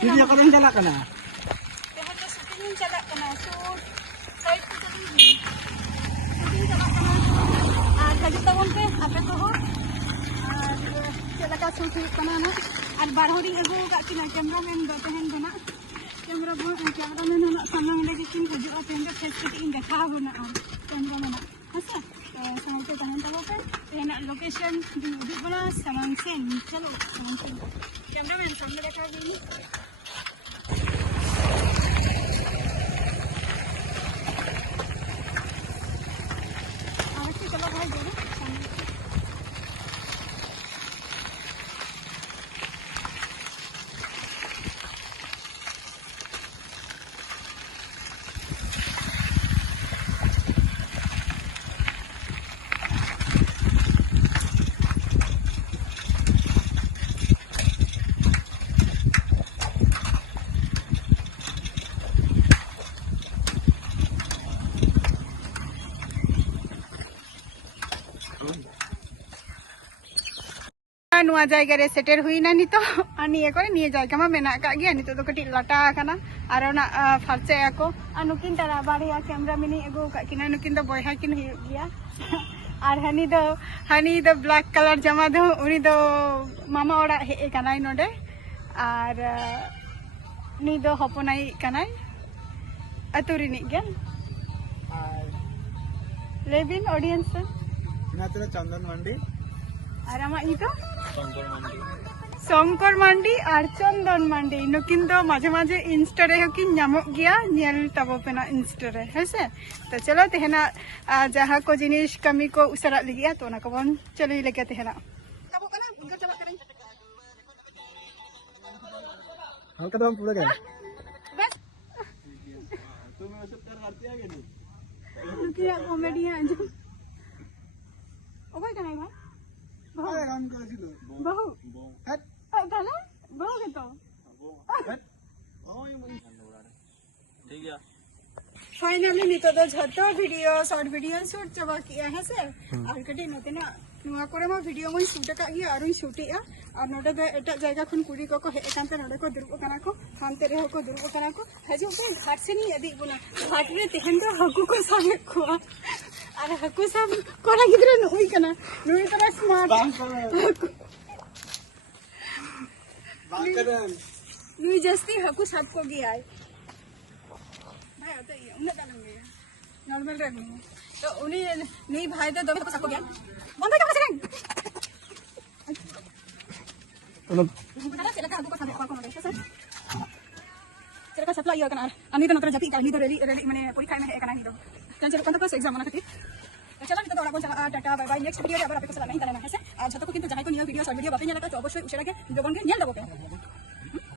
Video ko rin dala ka na. Tehan na shooting chala ka na. So, side ko sa TV. Shooting chala ka na. Lagi tawon ke, ape to ho. Chala ka shooting ka na na. At barhori ego ka kina cameraman do tehan do na. Cameraman na samang lagi kin hujud ape inde face in dekha ho na cameraman na. Asa? Samang ke tahan tawo ke. Tehan location di udut bana samang sen. Chalo samang sen. Cameraman samne dekha gini. नुआ जायगा रे सेटेर हुईना नितो निये करे निये जायगा मा मेना का गया नितो तो कटी लाटा काना आर ओना फारचे आको आ नुकिन तारा बाड़िया कैमरा मिनी एगो का किना नुकिन दो बॉय हाकिन हुई गया आर हनी दो ब्लैक कलर जमा दो उनी दो मामा ओड़ा हे कानाई नोडे आर नी दो हपनाई कानाई अतुरी नि गेन आर लेबिन ऑडियंस नातरे चंदन मंडी আর আমার ই তো শঙ্কর মান্ডি আর চন্দন মান্ডি নুকিন তো মাঝে মাঝে ইনস্টারে হকি নামক গিয়া নিয়াল তাবো পেনা ইনস্টারে হ্যাঁ তো চলো তেহেনা যাহা কো জিনিস কমি কো উসারা লিগিয়া তো না কবন চলি লেগে তেহেনা তাবো কানা উনকা চলা করেন हल्का दम पूरा गया बस तुम्हें वैसे कर करती है कि नहीं नुकिया कॉमेडी है जो ओ भाई कनाई भाई अरे काम करेছিল बहु हट गाना बहु के तो हट ठीक है फाइनली नितो तो झटो वीडियो शॉर्ट वीडियो शूट चबा किया है से और कटी नते ना नुआ करे मा वीडियो मई शूट का गिया और शूटिया और नोडे दे एटा जायगा खन कुड़ी को हे एकांते नोडे को दुरब कना को हानते रे को दुरब कना को हजू पे घाट से नहीं यदि बुना घाट रे तेहन तो हकु को सामे खुआ और हकु सब कोना गिदरे नहुई कना नुई तरा स्मार्ट बाकरन नुई जस्ती हकु सबको गिया भाई आता ये उन्हें डालूंगे नॉर्मल रखूंगा तो उन्हें नहीं भाई तो दो को सबको गया बंद कर सेकंड चला का हकु को सब को दे सर चला का सप्लाई करना अनि तो नतर जति का नी तो रेली माने परीक्षा में है करना नी तो चल चल कंत को एग्जाम ना थी चला तो थोड़ा कोन टाटा बाय बाय नेक्स्ट वीडियो रे अबर आपको सलाह नहीं करना है से आज तो किंतु जहां को न्यू वीडियो शॉर्ट वीडियो बापे नेला का तो अवश्य उछेरा के जबन के नेल दबो के